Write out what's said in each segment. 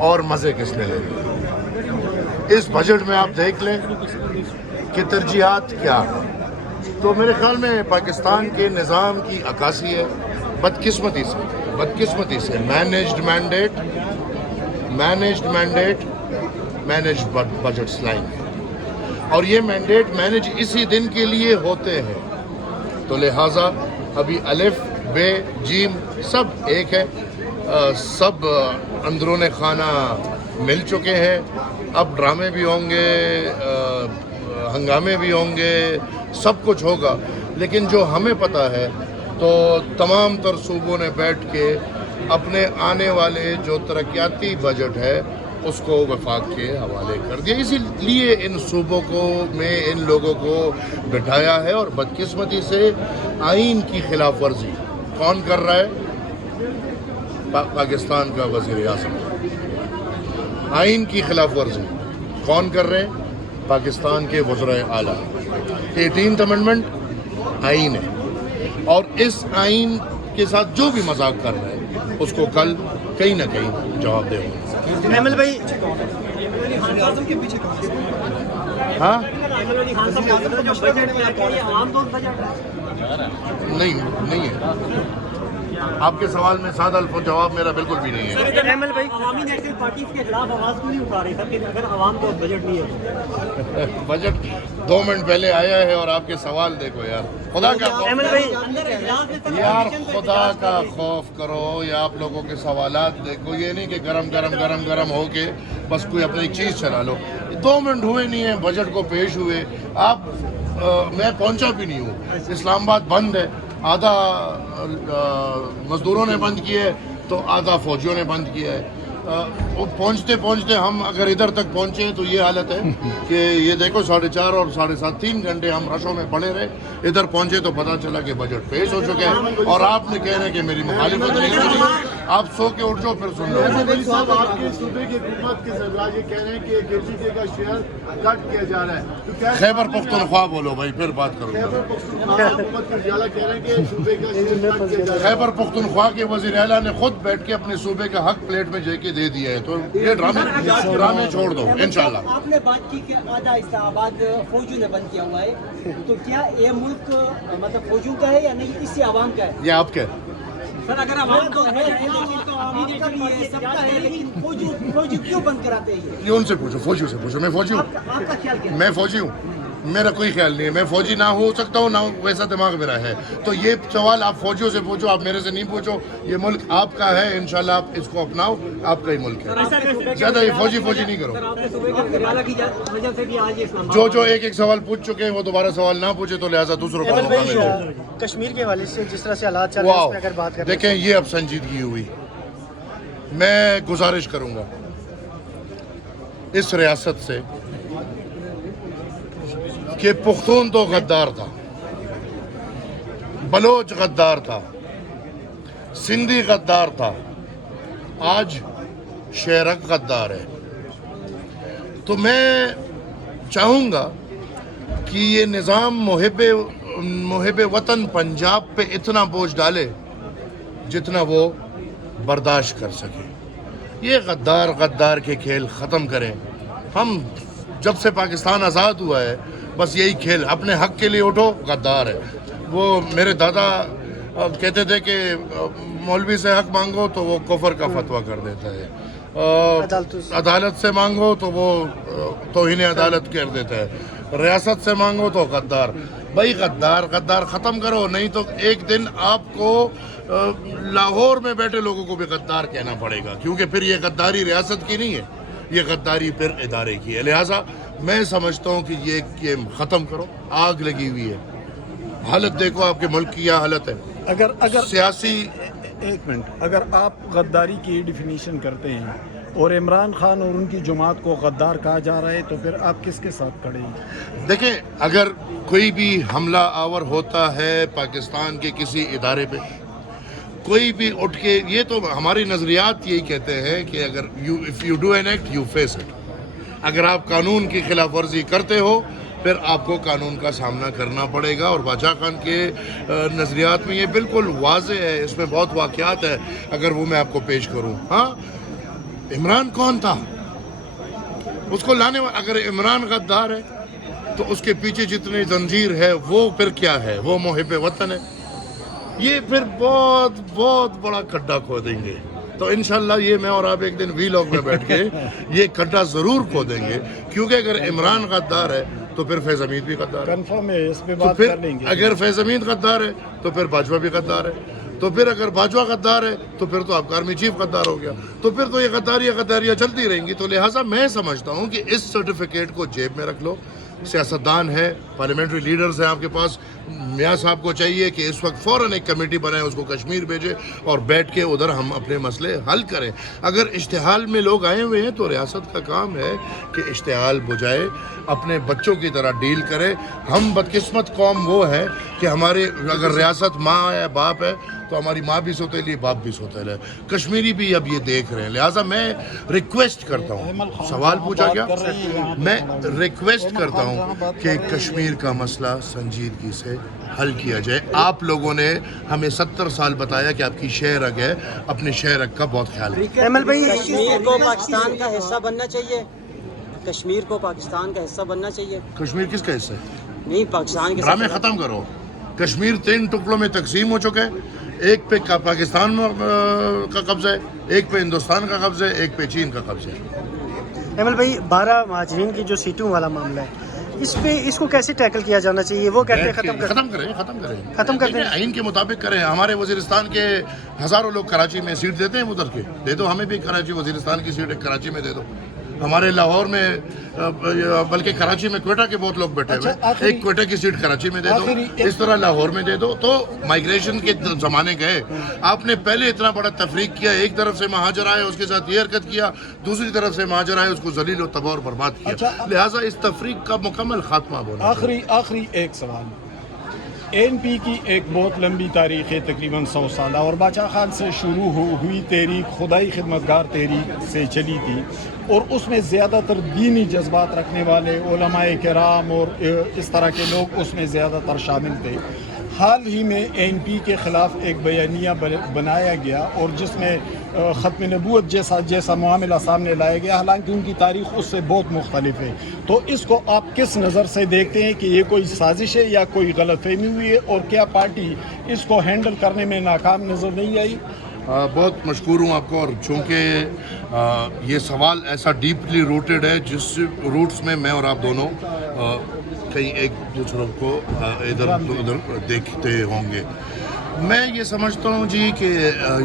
اور مزے کس نے لینے. اس بجٹ میں آپ دیکھ لیں کہ ترجیحات کیا ہیں. تو میرے خیال میں پاکستان کے نظام کی عکاسی ہے بدقسمتی سے managed mandate managed budgets line. اور یہ مینڈیٹ مینیج اسی دن کے لیے ہوتے ہیں. تو لہٰذا ابھی الف بے جیم سب ایک ہے, سب اندرون خانہ مل چکے ہیں. اب ڈرامے بھی ہوں گے, ہنگامے بھی ہوں گے, سب کچھ ہوگا. لیکن جو ہمیں پتہ ہے تو تمام تر صوبوں نے بیٹھ کے اپنے آنے والے جو ترقیاتی بجٹ ہے اس کو وفاق کے حوالے کر دیا. اسی لیے ان صوبوں کو میں ان لوگوں کو بٹھایا ہے. اور بدقسمتی سے آئین کی خلاف ورزی کون کر رہا ہے؟ پاکستان کا وزیر اعظم. آئین کی خلاف ورزی کون کر رہے ہیں؟ پاکستان کے وزرائے اعلیٰ. 18th امنڈمنٹ آئین ہے, اور اس آئین کے ساتھ جو بھی مذاق کر رہے ہیں اس کو کل کہیں نہ کہیں جواب دے گا. احمد بھائی, ہاں نہیں ہے. آپ کے سوال میں سادہ الفاظ جواب میرا بالکل بھی نہیں ہے. احمد بھائی, عوامی نیشنل پارٹیز کے خلاف آواز کیوں نہیں اٹھا رہے سر کہ اگر عوام کو بجٹ نہیں ہے؟ بجٹ 2 منٹ پہلے آیا ہے اور آپ کے سوال دیکھو یار. خدا کا احمد بھائی, یار خدا کا خوف کرو, یا آپ لوگوں کے سوالات دیکھو. یہ نہیں کہ گرم ہو کے بس کوئی اپنی چیز چلا لو. 2 منٹ ہوئے نہیں ہیں بجٹ کو پیش ہوئے. آپ میں پہنچا بھی نہیں ہوں. اسلام آباد بند ہے, آدھا مزدوروں نے بند کیا ہے تو آدھا فوجیوں نے بند کیا ہے. پہنچتے ہم اگر ادھر تک پہنچے تو یہ حالت ہے کہ یہ دیکھو 4:30 اور 7:30 3 گھنٹے ہم رشوں میں پڑے رہے. ادھر پہنچے تو پتہ چلا کہ بجٹ پیش ہو چکے ہیں, اور آپ نے کہہ رہے کہ میری مخالفت نہیں کی. آپ سو کے اٹھ جاؤ پھر سن لو. صاحب, آپ کے صوبے کی حکومت کے سربراہ یہ کہہ رہے ہیں کہ KTK کا شیئر کٹ کیا جا رہا ہے, تو کیا خیبر پختونخوا بولو بھائی, پھر بات کروں گا. خیبر پختونخوا حکومت کے اجالہ کہہ رہے ہیں کہ صوبے کا شیئر کٹ کیا جا رہا ہے. خیبر پختونخوا کے وزیر اعلیٰ نے خود بیٹھ کے اپنے صوبے کا حق پلیٹ میں جے کے دے دیا ہے. تو یہ ڈرامے چھوڑ دو انشاءاللہ. آپ نے بات کی کہ آدھا اسلام آباد فوجیوں نے بند کیا ہوا ہے, تو کیا یہ ملک مطلب فوجیوں کا ہے یا نہیں, اس سے عوام کا ہے؟ یہ آپ کے سر اگر عوام تو ہے تو عوامی نیشنل سب کا ہے, لیکن فوجی کیوں بند کراتے ہیں؟ یہ ان سے پوچھو, فوجیوں سے پوچھو. میں فوجی ہوں, آپ کا خیال کیا ہے؟ میں فوجی ہوں. میرا کوئی خیال نہیں ہے. میں فوجی نہ ہو سکتا ہوں, نہ ویسا دماغ میرا ہے. تو یہ سوال آپ فوجیوں سے پوچھو, آپ میرے سے نہیں پوچھو. یہ ملک آپ کا ہے, انشاءاللہ آپ اس کو اپناؤ, آپ کا ہی ملک ہے. زیادہ یہ فوجی نہیں کرو. جو ایک سوال پوچھ چکے ہیں وہ دوبارہ سوال نہ پوچھے, تو لہٰذا دوسروں کو موقع ملے. کشمیر کے حوالے سے جس طرح سے حالات چل رہے ہیں اس میں اگر بات کریں, دیکھیں یہ اب سنجیدگی ہوئی. میں گزارش کروں گا اس ریاست سے کہ پختون تو غدار تھا, بلوچ غدار تھا, سندھی غدار تھا, آج شیرک غدار ہے. تو میں چاہوں گا کہ یہ نظام محب وطن پنجاب پہ اتنا بوجھ ڈالے جتنا وہ برداشت کر سکے. یہ غدار کے کھیل ختم کریں. ہم جب سے پاکستان آزاد ہوا ہے بس یہی کھیل, اپنے حق کے لیے اٹھو, غدار ہے. وہ میرے دادا کہتے تھے کہ مولوی سے حق مانگو تو وہ کفر کا فتویٰ کر دیتا ہے, عدالت سے مانگو تو وہ توہین عدالت کر دیتا ہے, ریاست سے مانگو تو غدار. بھائی غدار ختم کرو, نہیں تو ایک دن آپ کو لاہور میں بیٹھے لوگوں کو بھی غدار کہنا پڑے گا, کیونکہ پھر یہ غداری ریاست کی نہیں ہے, یہ غداری پھر ادارے کی ہے. لہٰذا میں سمجھتا ہوں کہ یہ گیم ختم کرو. آگ لگی ہوئی ہے, حالت دیکھو آپ کے ملک کی کیا حالت ہے. اگر سیاسی ایک منٹ, اگر آپ غداری کی ڈیفینیشن کرتے ہیں اور عمران خان اور ان کی جماعت کو غدار کہا جا رہا ہے, تو پھر آپ کس کے ساتھ کھڑے ہیں؟ دیکھیں, اگر کوئی بھی حملہ آور ہوتا ہے پاکستان کے کسی ادارے پہ, کوئی بھی اٹھ کے, یہ تو ہماری نظریات یہی کہتے ہیں کہ اگر if you do an act you face it. اگر آپ قانون کی خلاف ورزی کرتے ہو پھر آپ کو قانون کا سامنا کرنا پڑے گا. اور باچا خان کے نظریات میں یہ بالکل واضح ہے, اس میں بہت واقعات ہے, اگر وہ میں آپ کو پیش کروں. ہاں, عمران کون تھا؟ اس کو لانے والا اگر عمران غدار ہے تو اس کے پیچھے جتنی زنجیر ہے وہ پھر کیا ہے؟ وہ محب وطن ہے. یہ پھر بہت بہت بڑا کھڈا کھودیں گے. تو انشاءاللہ یہ میں اور آپ ایک دن وی لاگ میں بیٹھ کے یہ کھڈا ضرور کھودیں گے, کیونکہ اگر عمران غدار ہے تو پھر فیض حمید بھی غدار ہے. کنفرم ہے, اس پہ تو بات پھر کر لیں گے. اگر فیض حمید غدار ہے تو پھر باجوہ بھی غدار ہے. تو پھر اگر باجوہ غدار ہے تو پھر تو آپ آرمی چیف غدار ہو گیا. تو پھر تو یہ غداریاں چلتی رہیں گی. تو لہٰذا میں سمجھتا ہوں کہ اس سرٹیفکیٹ کو جیب میں رکھ لو. سیاستدان ہے, پارلیمنٹری لیڈرز ہیں آپ کے پاس. میاں صاحب کو چاہیے کہ اس وقت فوراً ایک کمیٹی بنائے, اس کو کشمیر بھیجے اور بیٹھ کے ادھر ہم اپنے مسئلے حل کریں. اگر اشتعال میں لوگ آئے ہوئے ہیں تو ریاست کا کام ہے کہ اشتعال بجھائے, اپنے بچوں کی طرح ڈیل کرے. ہم بدقسمت قوم وہ ہے کہ ہمارے اگر ریاست ماں ہے باپ ہے تو ہماری ماں بھی سوتیلی, باپ بھی سوتیلا ہے. کشمیری بھی اب یہ دیکھ رہے ہیں. لہٰذا میں ریکویسٹ کرتا ہوں, سوال پوچھا گیا, میں ریکویسٹ کرتا ہوں کہ کشمیر کا مسئلہ سنجیدگی سے حل کیا جائے. آپ لوگوں نے ہمیں 70 سال بتایا کہ آپ کی شہ رگ ہے, اپنے شہ رگ کا بہت خیال رکھیں. ایمل بھائی, کشمیر کو پاکستان کا حصہ بننا چاہیے, کشمیر کو پاکستان کا حصہ بننا چاہیے. کشمیر کس کا حصہ ہے؟ نہیں, پاکستان کے ڈرامے ختم کرو. کشمیر 3 ٹکڑوں میں تقسیم ہو چکا ہے. ایک پہ پاکستان کا قبضہ ہے, ایک پہ ہندوستان کا قبضہ ہے, ایک پہ چین کا قبضہ ہے. ایمل بھائی 12 مہاجرین کی جو سیٹوں والا معاملہ ہے, اس پہ اس کو کیسے ٹیکل کیا جانا چاہیے؟ وہ کہتے ہیں ختم کر دیں. آئین کے مطابق کریں. ہمارے وزیرستان کے ہزاروں لوگ کراچی میں سیٹ دیتے ہیں, ادھر کے دے دو. ہمیں بھی کراچی وزیرستان کی سیٹ کراچی میں دے دو. ہمارے لاہور میں بلکہ کراچی میں کوئٹہ کے بہت لوگ بیٹھے ہوئے, ایک کوئٹہ کی سیٹ کراچی میں دے دو, اس طرح لاہور میں دے دو. تو مائگریشن کے زمانے گئے. آپ نے پہلے اتنا بڑا تفریق کیا, ایک طرف سے مہاجر آئے اس کے ساتھ یہ حرکت کیا, دوسری طرف سے مہاجر آئے اس کو ذلیل و تباہ اور برباد کیا. لہٰذا اس تفریق کا مکمل خاتمہ ہونا. آخری ایک سوال. ANP کی ایک بہت لمبی تاریخ ہے, تقریباً 100 سالہ, اور باچا خان سے شروع ہوئی تحریک خدائی خدمتگار تحریک سے چلی تھی, اور اس میں زیادہ تر دینی جذبات رکھنے والے علماء کرام اور اس طرح کے لوگ اس میں زیادہ تر شامل تھے. حال ہی میں ANP کے خلاف ایک بیانیہ بنایا گیا اور جس میں ختم نبوت جیسا معاملہ سامنے لایا گیا, حالانکہ ان کی تاریخ اس سے بہت مختلف ہے. تو اس کو آپ کس نظر سے دیکھتے ہیں کہ یہ کوئی سازش ہے یا کوئی غلط فہمی ہوئی ہے, اور کیا پارٹی اس کو ہینڈل کرنے میں ناکام نظر نہیں آئی؟ بہت مشکور ہوں آپ کو, اور چونکہ یہ سوال ایسا ڈیپلی روٹڈ ہے جس روٹس میں میں اور آپ دونوں کہیں ایک دوسرے کو ادھر ادھر دیکھتے ہوں گے. میں یہ سمجھتا ہوں جی کہ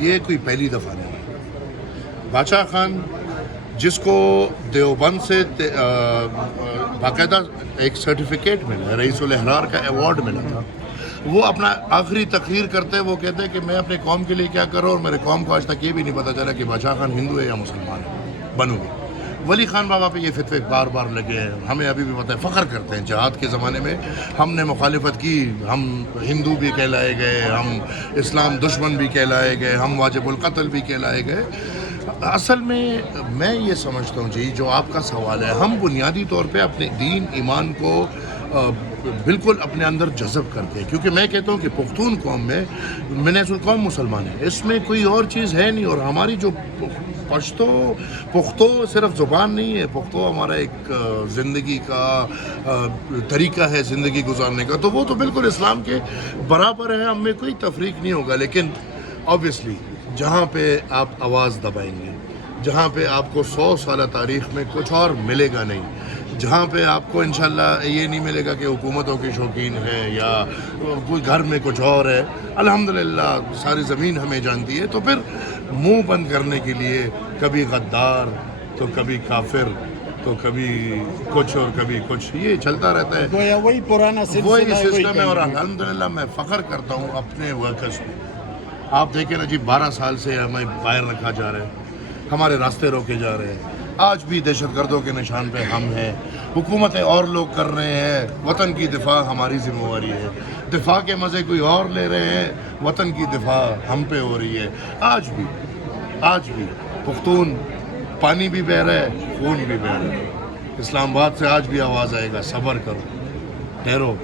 یہ کوئی پہلی دفعہ نہیں. باچا خان جس کو دیوبند سے باقاعدہ ایک سرٹیفکیٹ ملا, رئیس الاحرار کا ایوارڈ ملا تھا, وہ اپنا آخری تقریر کرتے وہ کہتے ہیں کہ میں اپنے قوم کے لیے کیا کروں, اور میرے قوم کو آج تک یہ بھی نہیں پتہ چلا کہ باچا خان ہندو ہے یا مسلمان ہے. بنو گے. ولی خان بابا پہ یہ فتوے بار بار لگے ہیں. ہمیں ابھی بھی پتہ ہے, فخر کرتے ہیں جہاد کے زمانے میں ہم نے مخالفت کی, ہم ہندو بھی کہلائے گئے, ہم اسلام دشمن بھی کہلائے گئے, ہم واجب القتل بھی کہلائے گئے. اصل میں یہ سمجھتا ہوں جی جو آپ کا سوال ہے, ہم بنیادی طور پہ اپنے دین ایمان کو بالکل اپنے اندر جذب کرتے ہیں, کیونکہ میں کہتا ہوں کہ پختون قوم میں منیز القوم مسلمان ہے, اس میں کوئی اور چیز ہے نہیں. اور ہماری جو پختو صرف زبان نہیں ہے, پختو ہمارا ایک زندگی کا طریقہ ہے زندگی گزارنے کا, تو وہ تو بالکل اسلام کے برابر ہے, ہم میں کوئی تفریق نہیں ہوگا. لیکن آبویسلی جہاں پہ آپ آواز دبائیں گے, جہاں پہ آپ کو 100 سالہ تاریخ میں کچھ اور ملے گا نہیں, جہاں پہ آپ کو انشاءاللہ یہ نہیں ملے گا کہ حکومتوں کی شوقین ہے یا کوئی گھر میں کچھ اور ہے, الحمدللہ ساری زمین ہمیں جانتی ہے, تو پھر منہ بند کرنے کے لیے کبھی غدار تو کبھی کافر تو کبھی کچھ اور کبھی کچھ, یہ چلتا رہتا ہے. وہی پرانا سسٹم ہے. اور الحمدللہ میں فخر کرتا ہوں اپنے ورکرز پہ. آپ دیکھیں نا جی 12 سال سے ہمیں باہر رکھا جا رہا ہے, ہمارے راستے روکے جا رہے ہیں, آج بھی دہشت گردوں کے نشان پہ ہم ہیں, حکومتیں اور لوگ کر رہے ہیں, وطن کی دفاع ہماری ذمہ داری ہے, دفاع کے مزے کوئی اور لے رہے ہیں, وطن کی دفاع ہم پہ ہو رہی ہے. آج بھی پختون پانی بھی بہہ رہا ہے, خون بھی بہہ رہا ہے. اسلام آباد سے آج بھی آواز آئے گا, صبر کرو, ٹھہرو,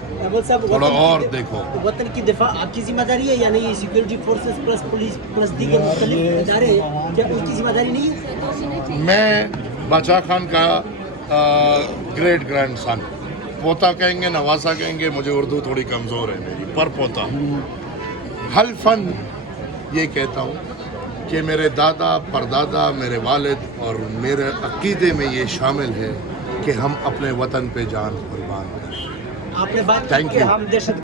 تھوڑا اور دیکھو. وطن کی دفاع آپ کی ذمہ داری ہے یا نہیں؟ Security forces plus police plus دیگر مختلف ادارے, کیا اس کی ذمہ داری نہیں ہے؟ میں باچا خان کا گریٹ گرینڈ سن، پوتا کہیں گے نواسا کہیں گے، مجھے اردو تھوڑی کمزور ہے میری، پر پوتا. حلفاً یہ کہتا ہوں کہ میرے دادا پردادا، میرے والد اور میرے عقیدے میں یہ شامل ہے کہ ہم اپنے وطن پہ جان قربان کریں. آپ نے بات کی Thank کہ you. ہم دہشت